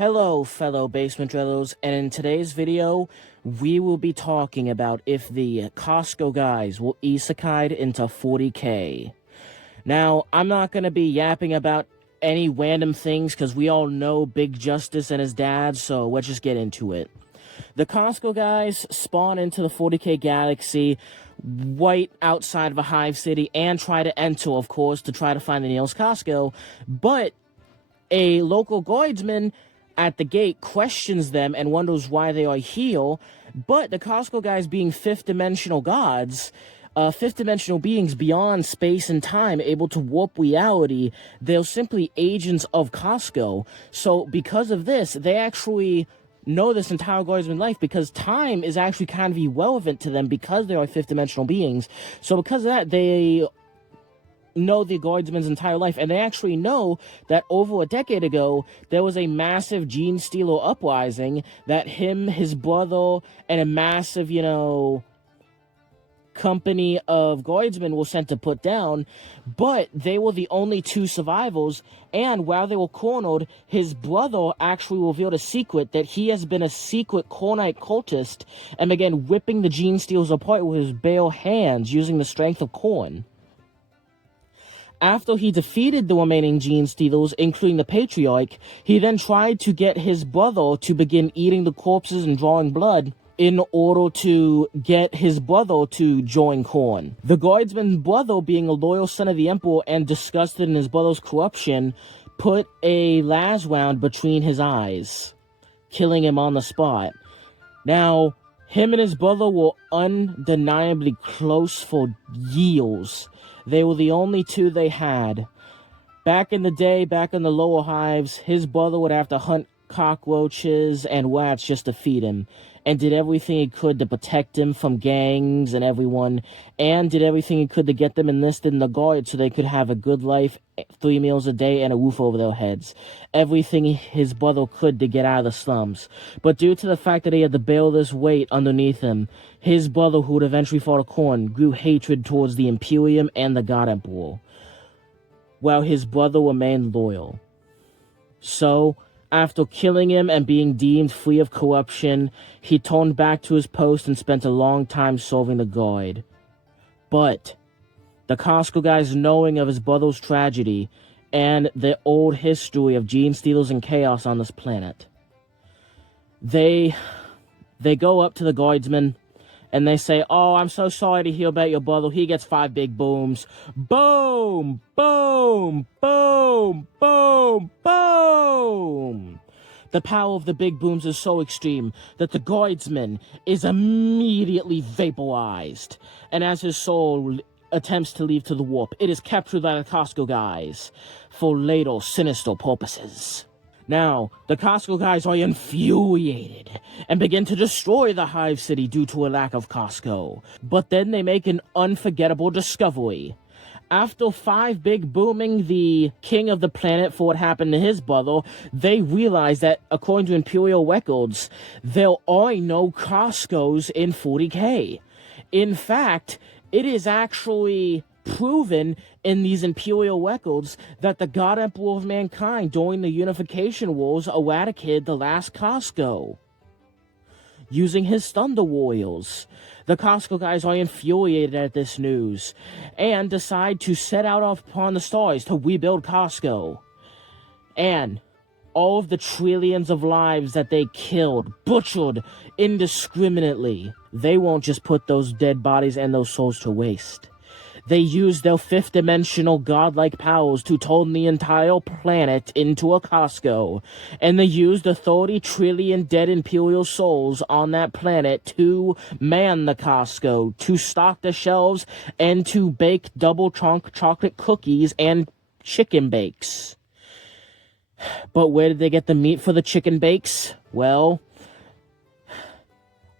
Hello, fellow basement dwellers, and in today's video, we will be talking about if the Costco guys will isekai'd into 40k. Now, I'm not going to be yapping about any random things, because we all know Big Justice and his dad, so let's just get into it. The Costco guys spawn into the 40k galaxy right outside of a hive city and try to enter, of course, to try to find the Neil's Costco, but a local guardsman at the gate questions them and wonders why they are here, but the Costco guys being fifth-dimensional gods, fifth-dimensional beings beyond space and time, able to warp reality, they're simply agents of Costco. So because of this, they actually know this entire guardsman life, because time is actually kind of irrelevant to them because they are fifth-dimensional beings. So because of that, they know the guardsman's entire life, and they actually know that over a decade ago there was a massive gene stealer uprising that him, his brother, and a massive, company of guardsmen were sent to put down, but they were the only two survivors. And while they were cornered, his brother actually revealed a secret that he has been a secret Cornite cultist and began ripping the gene stealers apart with his bare hands using the strength of corn. After he defeated the remaining gene stealers, including the Patriarch, he then tried to get his brother to begin eating the corpses and drawing blood in order to get his brother to join Korn. The guardsman's brother, being a loyal son of the Emperor and disgusted in his brother's corruption, put a las round between his eyes, killing him on the spot. Now, him and his brother were undeniably close for years. They were the only two they had. Back in the day, back in the lower hives, his brother would have to hunt cockroaches and rats just to feed him, and did everything he could to protect him from gangs and everyone, and did everything he could to get them enlisted in the guard so they could have a good life, 3 meals a day, and a roof over their heads. Everything his brother could to get out of the slums. But due to the fact that he had to bear this weight underneath him, his brother, who would eventually fall to Korn, grew hatred towards the Imperium and the God Emperor, while his brother remained loyal. So, after killing him and being deemed free of corruption, he turned back to his post and spent a long time serving the guard. But the Costco guys, knowing of his brother's tragedy and the old history of gene stealers and chaos on this planet, they go up to the guardsman and they say, "Oh, I'm so sorry to hear about your brother. He gets 5 big booms." Boom! Boom! Boom! Boom! Boom! The power of the big booms is so extreme that the guardsman is immediately vaporized. And as his soul attempts to leave to the warp, it is captured by the Costco guys for later sinister purposes. Now, the Costco guys are infuriated and begin to destroy the Hive City due to a lack of Costco. But then they make an unforgettable discovery. After 5 big booming the king of the planet for what happened to his brother, they realize that, according to Imperial records, there are no Costcos in 40k. In fact, it is actually proven in these Imperial records that the God Emperor of Mankind during the Unification Wars eradicated the last Costco using his Thunder Warriors. The Costco guys are infuriated at this news and decide to set out upon the stars to rebuild Costco. And all of the trillions of lives that they killed, butchered indiscriminately, they won't just put those dead bodies and those souls to waste. They used their fifth-dimensional godlike powers to turn the entire planet into a Costco, and they used the 30 trillion dead Imperial souls on that planet to man the Costco, to stock the shelves, and to bake double chunk chocolate cookies and chicken bakes. But where did they get the meat for the chicken bakes? Well,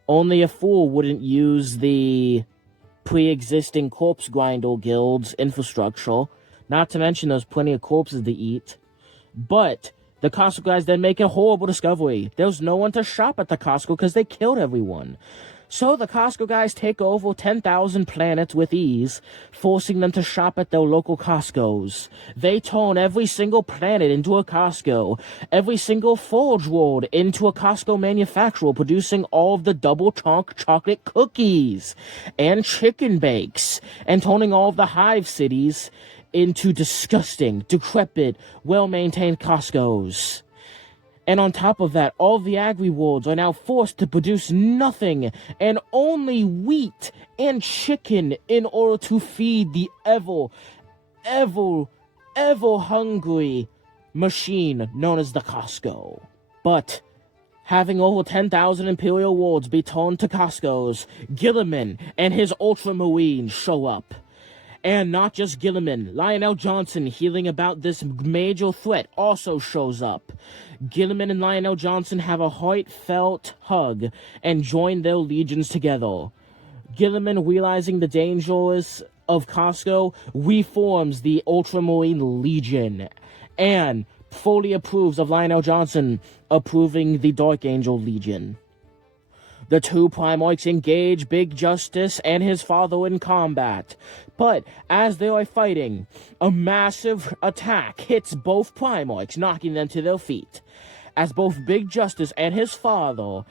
only a fool wouldn't use the pre-existing corpse grinder guild's infrastructure, not to mention there's plenty of corpses to eat. But the Costco guys then make a horrible discovery. There's no one to shop at the Costco because they killed everyone. So the Costco guys take over 10,000 planets with ease, forcing them to shop at their local Costcos. They turn every single planet into a Costco, every single forge world into a Costco manufacturer, producing all of the double chunk chocolate cookies and chicken bakes, and turning all of the hive cities into disgusting, decrepit, well-maintained Costcos. And on top of that, all the agri-worlds are now forced to produce nothing and only wheat and chicken in order to feed the ever hungry machine known as the Costco. But having over 10,000 Imperial worlds be turned to Costcos, Gilliman and his Ultramarines show up. And not just Gilliman, Lionel Johnson, hearing about this major threat, also shows up. Gilliman and Lionel Johnson have a heartfelt hug and join their legions together. Gilliman, realizing the dangers of Costco, reforms the Ultramarine Legion and fully approves of Lionel Johnson approving the Dark Angel Legion. The two primarchs engage Big Justice and his father in combat, but as they are fighting, a massive attack hits both primarchs, knocking them to their feet. As both Big Justice and his father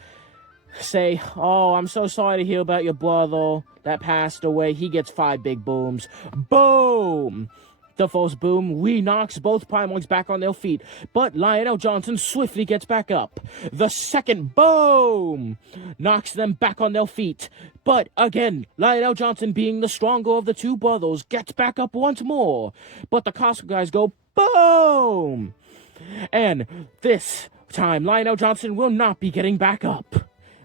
say, "Oh, I'm so sorry to hear about your brother that passed away," he gets 5 big booms. Boom! The first boom knocks both primarchs back on their feet, but Lionel Johnson swiftly gets back up. The second boom knocks them back on their feet, but again, Lionel Johnson, being the stronger of the two brothers, gets back up once more. But the Costco guys go boom! And this time, Lionel Johnson will not be getting back up.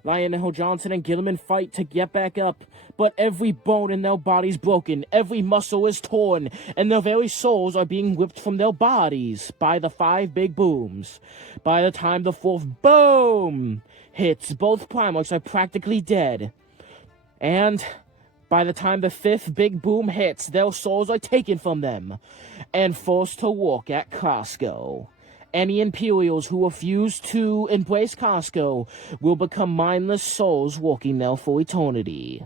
Lionel Johnson and Gilliman fight to get back up, but every bone in their body's broken, every muscle is torn, and their very souls are being ripped from their bodies by the 5 big booms. By the time the 4th boom hits, both primarchs are practically dead. And by the time the 5th big boom hits, their souls are taken from them and forced to work at Costco. Any Imperials who refuse to embrace Costco will become mindless souls working there for eternity.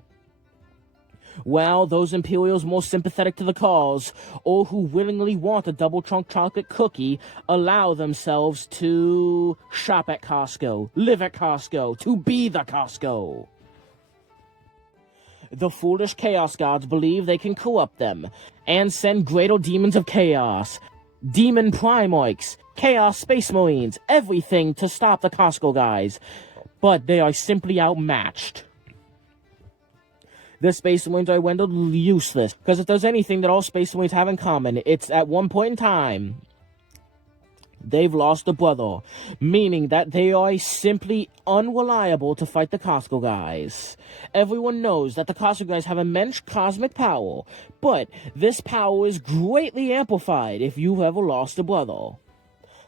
While those Imperials more sympathetic to the cause, or who willingly want a double chunk chocolate cookie, allow themselves to shop at Costco, live at Costco, to be the Costco. The foolish Chaos Gods believe they can corrupt them and send greater demons of chaos, demon primarchs, Chaos Space Marines, everything to stop the Costco guys, but they are simply outmatched. The Space Marines are rendered useless, because if there's anything that all Space Marines have in common, it's at one point in time, they've lost a brother, meaning that they are simply unreliable to fight the Costco guys. Everyone knows that the Costco guys have immense cosmic power, but this power is greatly amplified if you've ever lost a brother.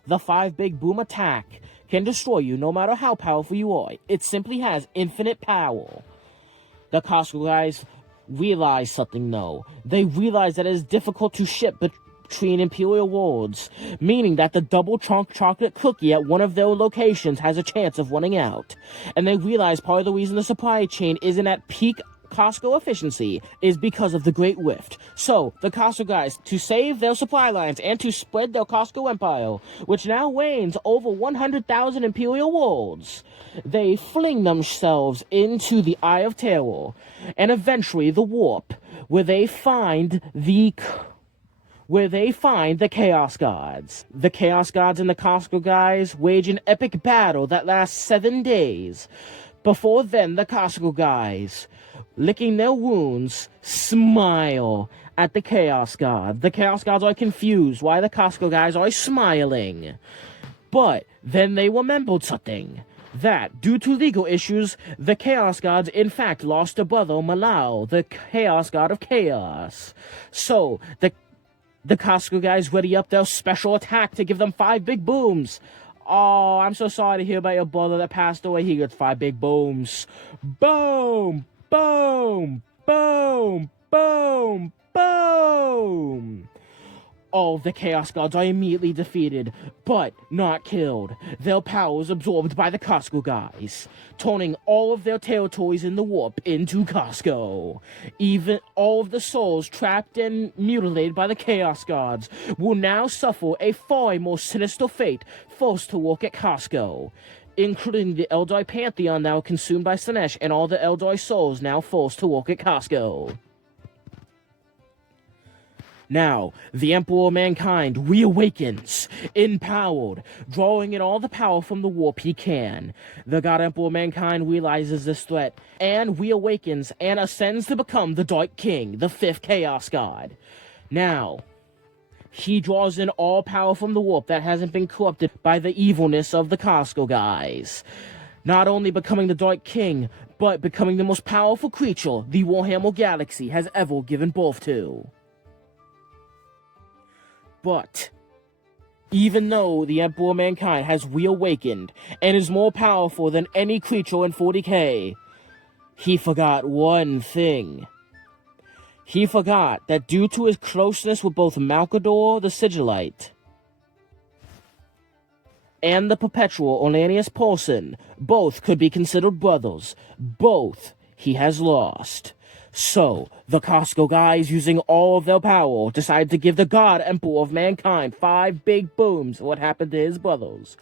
The 5 big boom attack can destroy you no matter how powerful you are. It simply has infinite power. The Costco guys realize something though. They realize that it is difficult to ship between Imperial worlds, meaning that the double chunk chocolate cookie at one of their locations has a chance of running out. And they realize part of the reason the supply chain isn't at peak Costco efficiency is because of the Great Rift. So, the Costco guys, to save their supply lines and to spread their Costco empire, which now reigns over 100,000 Imperial worlds, they fling themselves into the Eye of Terror, and eventually the Warp, where they find the Chaos Gods. The Chaos Gods and the Costco guys wage an epic battle that lasts 7 days. Before then, the Costco guys, licking their wounds, smile at the Chaos God. The Chaos Gods are confused why the Costco guys are smiling. But then they remembered something. That, due to legal issues, the Chaos Gods in fact lost a brother, Malao, the Chaos God of Chaos. So, the Costco guys ready up their special attack to give them 5 big booms. Oh, I'm so sorry to hear about your brother that passed away. He gets 5 big booms. Boom! Boom! Boom! Boom! Boom! All of the Chaos Gods are immediately defeated, but not killed. Their powers absorbed by the Costco guys, turning all of their territories in the warp into Costco. Even all of the souls trapped and mutilated by the Chaos Gods will now suffer a far more sinister fate, forced to work at Costco, including the Eldar Pantheon now consumed by Slanesh and all the Eldar souls now forced to work at Costco. Now, the Emperor of Mankind reawakens, empowered, drawing in all the power from the warp he can. The God Emperor of Mankind realizes this threat, and reawakens and ascends to become the Dark King, the 5th Chaos God. Now, he draws in all power from the warp that hasn't been corrupted by the evilness of the Costco guys. Not only becoming the Dark King, but becoming the most powerful creature the Warhammer Galaxy has ever given birth to. But even though the Emperor of Mankind has reawakened and is more powerful than any creature in 40k, he forgot one thing. He forgot that due to his closeness with both Malkador the Sigillite and the Perpetual Orlanius Paulson, both could be considered brothers. Both he has lost. So, the Costco guys, using all of their power, decide to give the God Emperor of Mankind 5 big booms for what happened to his brothers.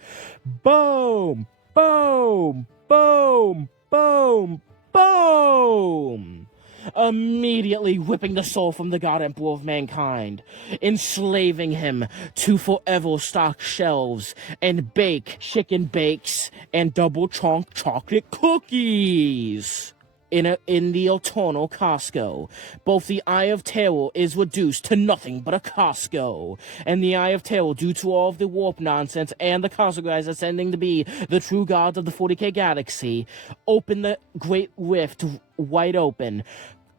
Boom! Boom! Boom! Boom! Boom! Immediately ripping the soul from the God Emperor of Mankind, enslaving him to forever stock shelves and bake chicken bakes and double chunk chocolate cookies. In the eternal Costco, both the Eye of Terror is reduced to nothing but a Costco, and the Eye of Terror, due to all of the warp nonsense and the Costco guys ascending to be the true gods of the 40k galaxy, open the Great Rift wide open,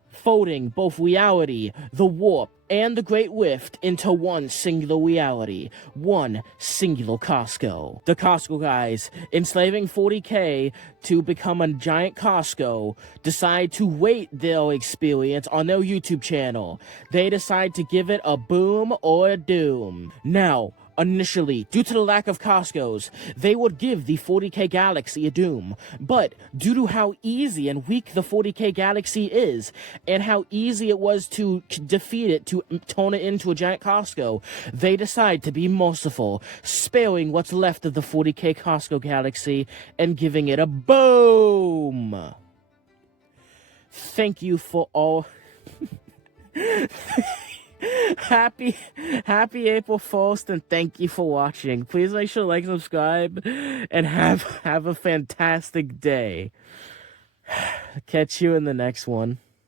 folding both reality, the warp, and the Great Rift into one singular reality, one singular Costco. The Costco guys, enslaving 40k to become a giant Costco, decide to rate their experience on their YouTube channel. They decide to give it a boom or a doom. Now, initially, due to the lack of Costco's, they would give the 40k galaxy a doom. But due to how easy and weak the 40k galaxy is, and how easy it was to defeat it, to turn it into a giant Costco, they decide to be merciful, sparing what's left of the 40k Costco galaxy and giving it a boom. Thank you for all. Happy April 1st, and thank you for watching. Please make sure to like, subscribe, and have a fantastic day. Catch you in the next one.